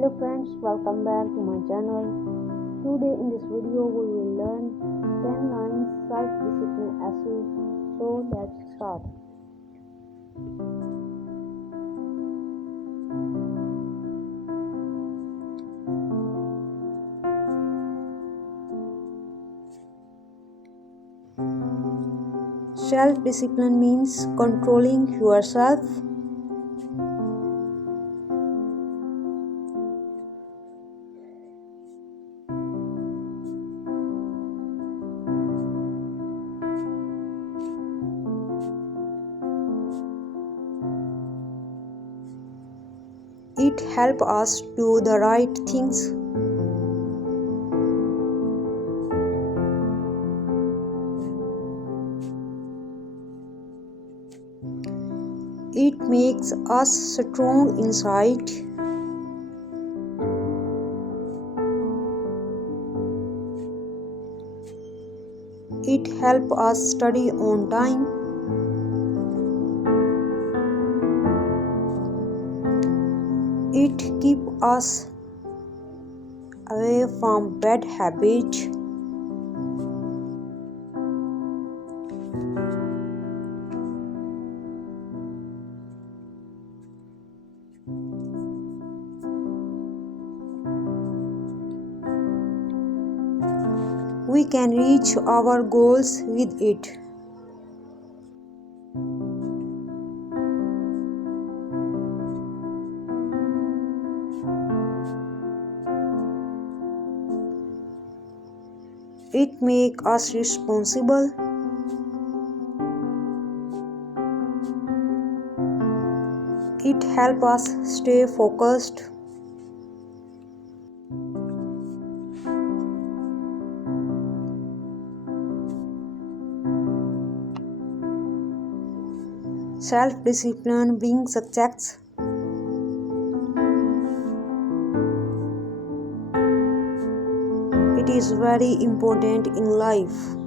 Hello friends, welcome back to my channel. Today in this video we will learn 10 lines self-discipline essay. So let's start. Self-discipline means controlling yourself. It helps us do the right things. It makes us strong inside. It helps us study on time. It keeps us away from bad habits. We can reach our goals with it. It makes us responsible. It helps us stay focused. Self-discipline brings success. It is very important in life.